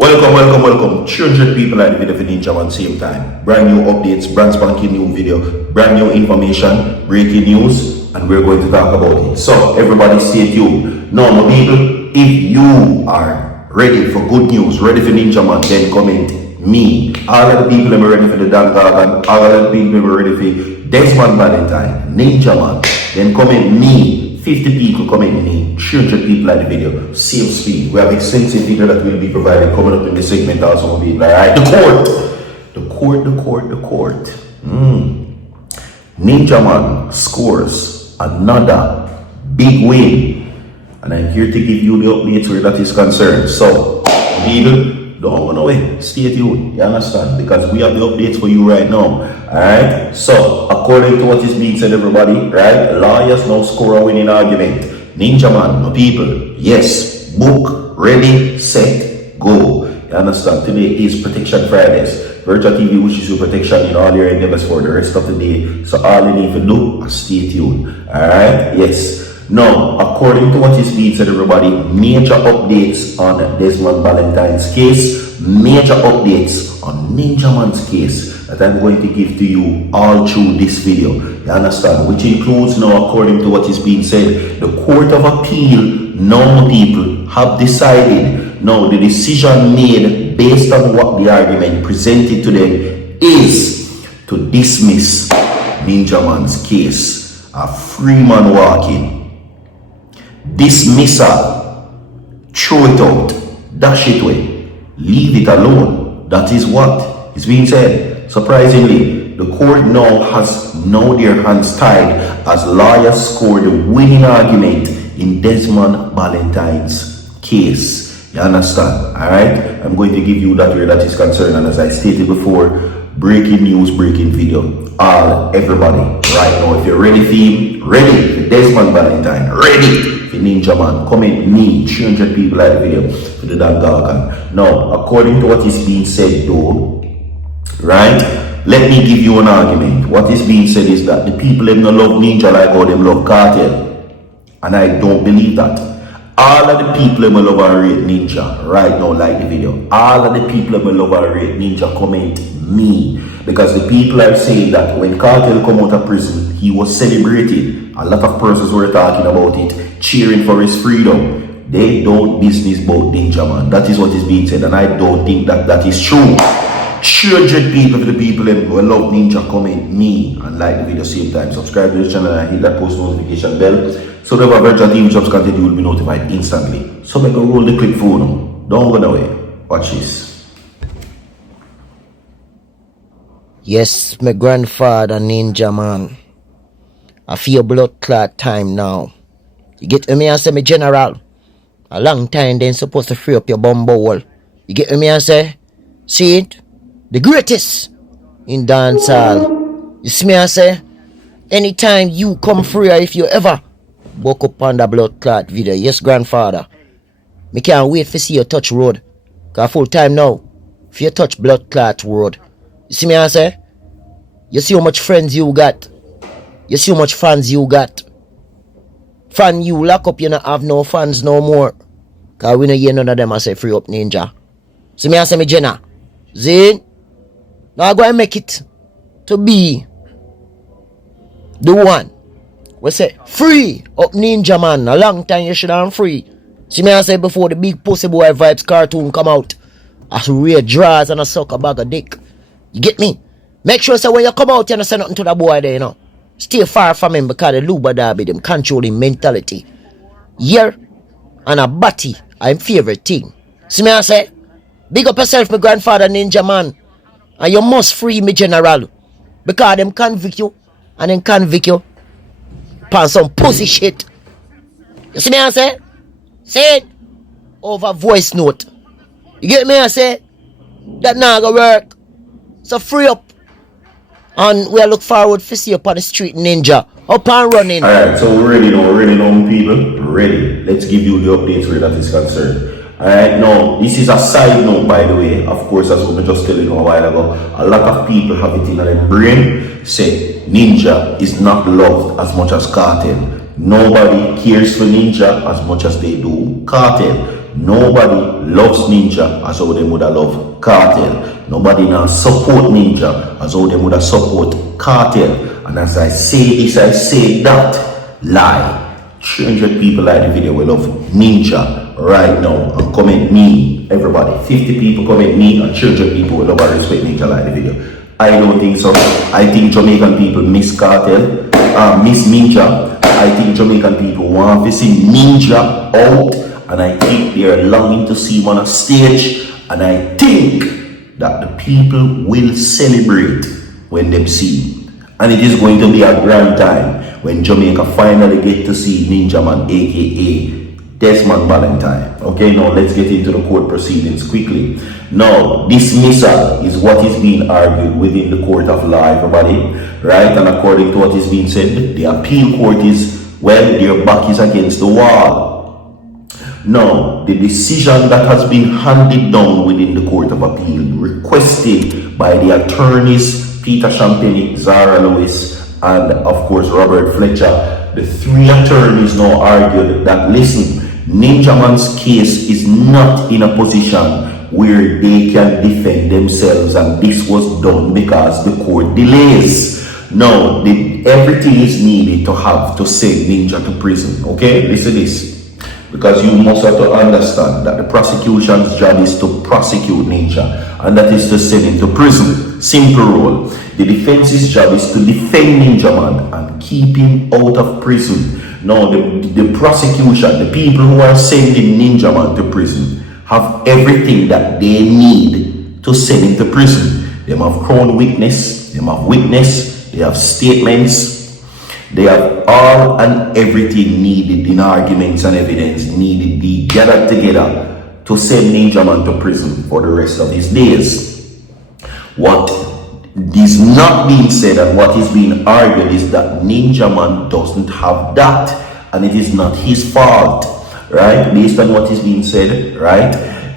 Welcome. 300 people like the video for Ninja Man same time. Brand new updates, brand spanking new video, brand new information, breaking news, and we're going to talk about it. So everybody stay tuned. Now, my people, if you are ready for good news, ready for Ninja Man, then comment me. All of the people that are ready for the Dan Gargan, all of the people that are ready for Desmond Valentine, Ninja Man, then comment me. 50 people comment me, 300 people like the video, same speed. We have extensive video that will be provided coming up in the segment also. Alright, the court. Ninja Man scores another big win, and I'm here to give you the updates where that is concerned. So, people, don't run away. Stay tuned. You understand? Because we have the updates for you right now. Alright? So, according to what is being said, everybody, right? Lawyers now score a winning argument. Ninja Man, my people, yes, book, ready, set, go. You understand? Today is Protection Fridays. Virtual TV wishes you protection in all your endeavors for the rest of the day. So all you need to do is stay tuned. Alright? Yes. Now, according to what is being said, everybody, major updates on Desmond Valentine's case, major updates on Ninja Man's case that I'm going to give to you all through this video. You understand? Which includes now, according to what is being said, the Court of Appeal, now people have decided, now the decision made based on what the argument presented to them is to dismiss Ninja Man's case. A free man walking. Dismissal, throw it out, dash it away, leave it alone. That is what is being said. Surprisingly, the court now has their hands tied as lawyers scored the winning argument in Desmond Valentine's case. You understand? Alright? I'm going to give you that where that is concerned, and as I stated before, breaking news, breaking video. Everybody, right now, if you're ready for him, ready for Desmond Valentine, ready for Ninja Man, comment me, 300 people like the video for the Dan Gargan. Now, according to what is being said though, right, let me give you an argument. What is being said is that the people them no love Ninja like how them love Cartel, and I don't believe that. All of the people them love and rate Ninja right now like the video. All of the people them love and rate Ninja, comment me. Because the people are saying that when Cartel come out of prison, he was celebrated. A lot of persons were talking about it, cheering for his freedom. They don't business about Ninja Man. That is what is being said, and I don't think that that is true. 300 people, for the people who love Ninja, comment me and like the video same time. Subscribe to the channel and hit that post notification bell so that our virtual TV jobs content you will be notified instantly. So make a roll the clip for now. Don't go away. Watch this. Yes, my grandfather Ninja Man. I feel blood clot time now. You get me and say, me general. A long time then supposed to free up your bumbo wall. You get me and say, see it? The greatest in dancehall. You see me and say, anytime you come free, if you ever woke up on the blood clot video. Yes, grandfather. Me can't wait to see you touch road. Cause full time now. If you touch blood clot road. You see me I say? You see how much friends you got. You see how much fans you got. Fan you lock up, you not have no fans no more. Cause we no hear none of them I say free up Ninja. See me I say me Jenna. Zane. Now go and make it to be the one. We say free up Ninja Man. A long time you should have free. See me I say before the big pussy boy vibes cartoon come out. As real draws and a suck a bag of dick. You get me? Make sure so when you come out, you don't say nothing to the boy there, you know. Stay far from him because the Luba Derby, them controlling mentality. Here and a batty, I'm favorite thing. See me I say? Big up yourself, my grandfather Ninja Man. And you must free me general. Because them convict you. And then convict you. Upon some pussy shit. You see me I say? Say it. Over voice note. You get me I say? That not gonna work. So free up. And we look forward to see you on the street, Ninja. Up and running. Alright, so we're ready now, people. Ready. Let's give you the updates where that is concerned. Alright, now, this is a side note, by the way. Of course, as we were just telling you a while ago, a lot of people have it in their brain. Say, Ninja is not loved as much as Cartel. Nobody cares for Ninja as much as they do Cartel. Nobody loves Ninja as how they would have love Cartel. Nobody now support Ninja as how they would have support Cartel. And as I say this, I say that, lie. 300 people like the video will love Ninja right now and comment me. Everybody, 50 people comment me and 300 people will love and respect Ninja like the video. I don't think so. I think Jamaican people miss Cartel, miss Ninja. I think Jamaican people want to see Ninja out, and I think they are longing to see him on a stage, and I think that the people will celebrate when they see him. And it is going to be a grand time when Jamaica finally get to see Ninja Man, aka Desmond Valentine. Okay, now let's get into the court proceedings quickly. Now, dismissal is what is being argued within the court of law, everybody, right? And according to what is being said, the appeal court is, well, their back is against the wall. Now, the decision that has been handed down within the court of appeal, requested by the attorneys Peter Champagne, Zara Lewis, and of course Robert Fletcher, the three attorneys now argued that, listen, Ninja Man's case is not in a position where they can defend themselves, and this was done because the court delays. Now, everything is needed to have to send Ninja to prison. Okay, listen to this, because you must have to understand that the prosecution's job is to prosecute Ninja, and that is to send him to prison. Simple rule. The defense's job is to defend Ninja Man and keep him out of prison. Now, the prosecution, the people who are sending Ninja Man to prison, have everything that they need to send him to prison. They have crown witness, they have witness, they have statements, they have all and everything needed in arguments and evidence needed be gathered together to send Ninja Man to prison for the rest of his days. What is not being said and what is being argued is that Ninja Man doesn't have that, and it is not his fault, right? Based on what is being said, right?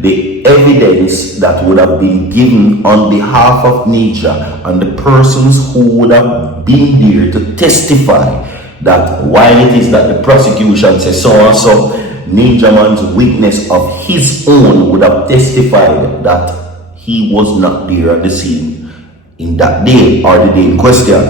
The evidence that would have been given on behalf of Ninja and the persons who would have been there to testify that while it is that the prosecution says so and so, Ninja Man's witness of his own would have testified that he was not there at the scene in that day or the day in question,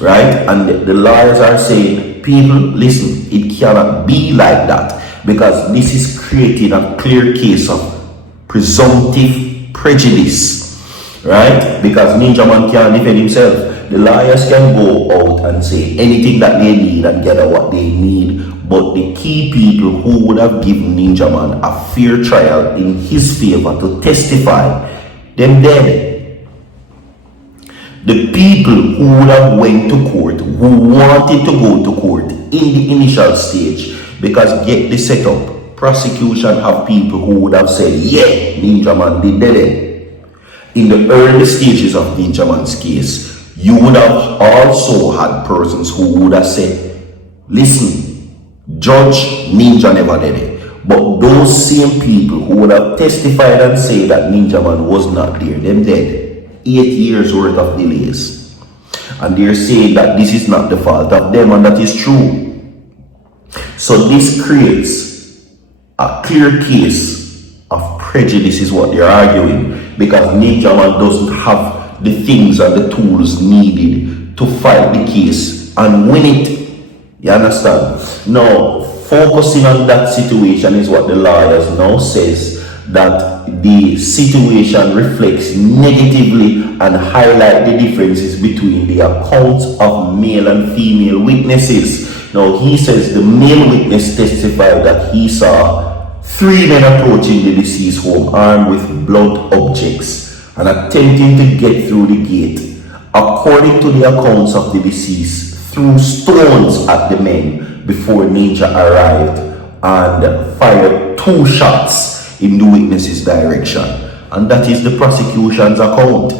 right? And the lawyers are saying, people, listen, it cannot be like that, because this is creating a clear case of presumptive prejudice, right? Because Ninja Man can't defend himself. The lawyers can go out and say anything that they need and gather what they need, but the key people who would have given Ninja Man a fair trial in his favor to testify, them dead. The people who would have went to court, who wanted to go to court in the initial stage, because get the setup, prosecution have people who would have said, yeah, Ninja Man did it. In the early stages of Ninja Man's case, you would have also had persons who would have said, listen, Judge, Ninja never did it. But those same people who would have testified and say that Ninja Man was not there, them dead. 8 years worth of delays, and they're saying that this is not the fault of them, and that is true. So this creates a clear case of prejudice is what they're arguing, because Ninja Man doesn't have the things and the tools needed to fight the case and win it. You understand? Now, focusing on that situation is what the lawyers now says, that the situation reflects negatively and highlight the differences between the accounts of male and female witnesses. Now, he says the male witness testified that he saw 3 men approaching the deceased home armed with blunt objects and attempting to get through the gate. According to the accounts of the deceased, threw stones at the men before Ninja arrived and fired 2 shots in the witness's direction, and that is the prosecution's account.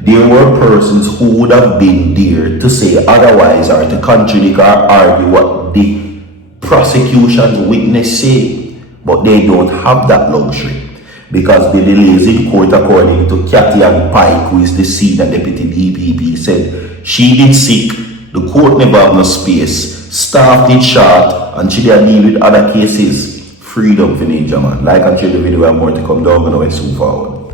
There were persons who would have been there to say otherwise or to contradict or argue what the prosecution's witness said, but they don't have that luxury because the delays in court, according to Cathy and Pike, who is the senior deputy DPP, said she did sick, the court never have no space, staff did short, and she did deal with other cases. freedom for Ninja Man. Like and share the video and more to come down below and soon forward.